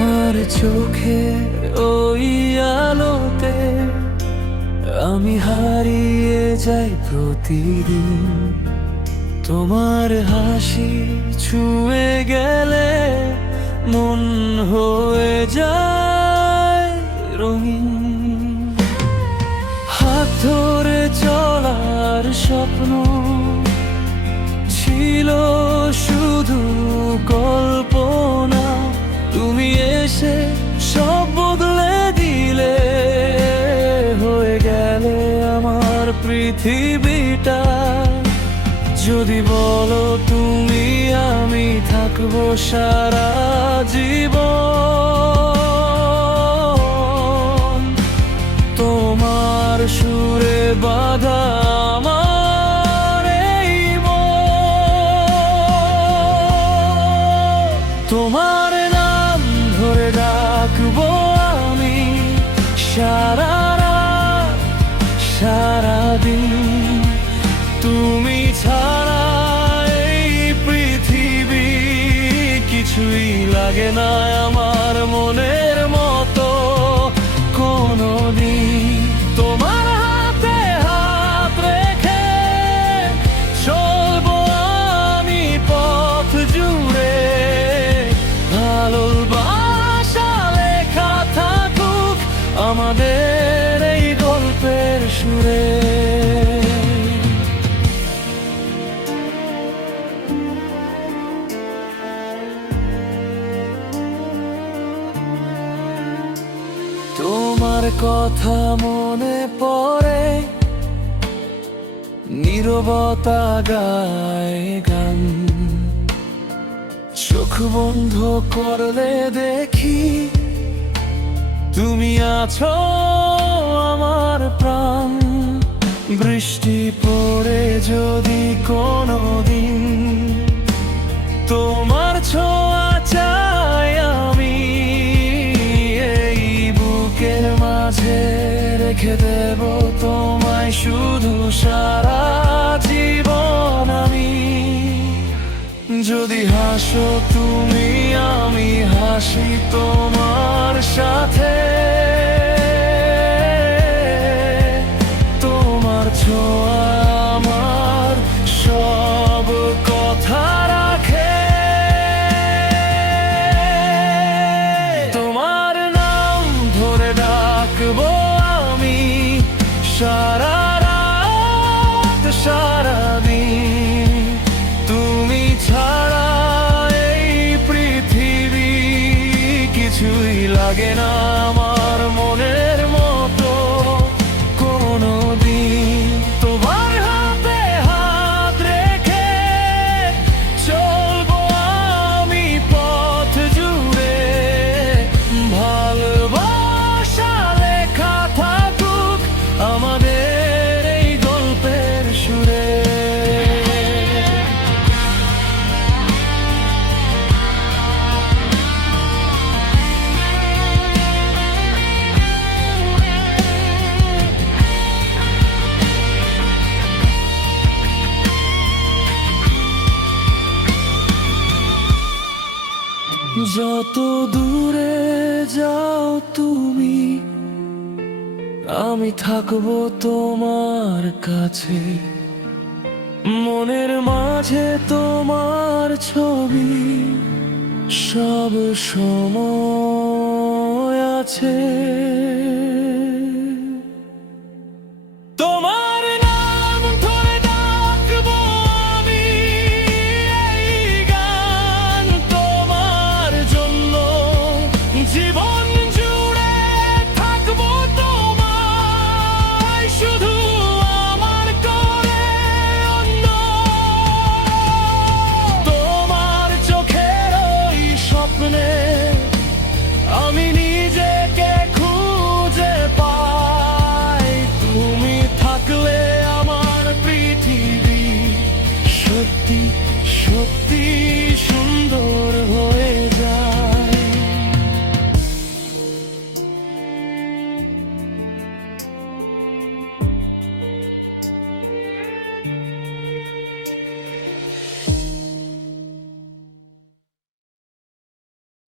তোমার চোখে ওই আলোতে আমি হারিয়ে যাই প্রতিদিন। তোমার হাসি ছুঁয়ে গেলে মন হয়ে যায় রঙিন। হাত ধরে চলার স্বপ্ন ছিল শুধু কল্পনা, তুমি এসে সব বদলে দিলে, হয়ে গেলে আমার পৃথিবীটা। যদি বলো তুমি, আমি থাকবো সারা জীবন। তোমার সুরে বাঁধা আমার এই মন। তোমার নাম ধরে ডাকবো আমি সারা রাত সারাদিন। তুমি ছাড়া এই পৃথিবী কিছুই লাগে না আমার মনের মতো কোনোদিন। তোমার হাতে হাত রেখে চলবো আমি পথ জুড়ে, ভালোবাসা লেখা থাকুক আমাদের এই গল্পের সুরে। তোমার কথা মনে পড়ে, নীরবতা গায় গান। চোখ বন্ধ করলে দেখি তুমি আছো আমার প্রাণ। বৃষ্টি পড়ে যদি কোনোদিন তোমার ছোঁয়া চাই আমি, এই বুকের মাঝে রেখে দেব তোমায় শুধু সারা জীবন আমি। যদি হাসো তুমি, আমি হাসি তোমার সাথে। তোমার ছোঁয়া আমার সব কথা রাখে। তোমার নাম ধরে ডাকবো আমি সারা রাত সারাদিন। তুমি ছাড়া এই পৃথিবী কিছুই লাগে না আমার মনের মতো কোনোদিন। তোমার হাতে হাত রেখে চলবো আমি পথ জুড়ে, ভালোবাসা লেখা থাকুক আমাদের এই গল্পের সুরে। যত দূরে যাও তুমি, আমি থাকবো তোমার কাছে। মনের মাঝে তোমার ছবি সব সময় আছে।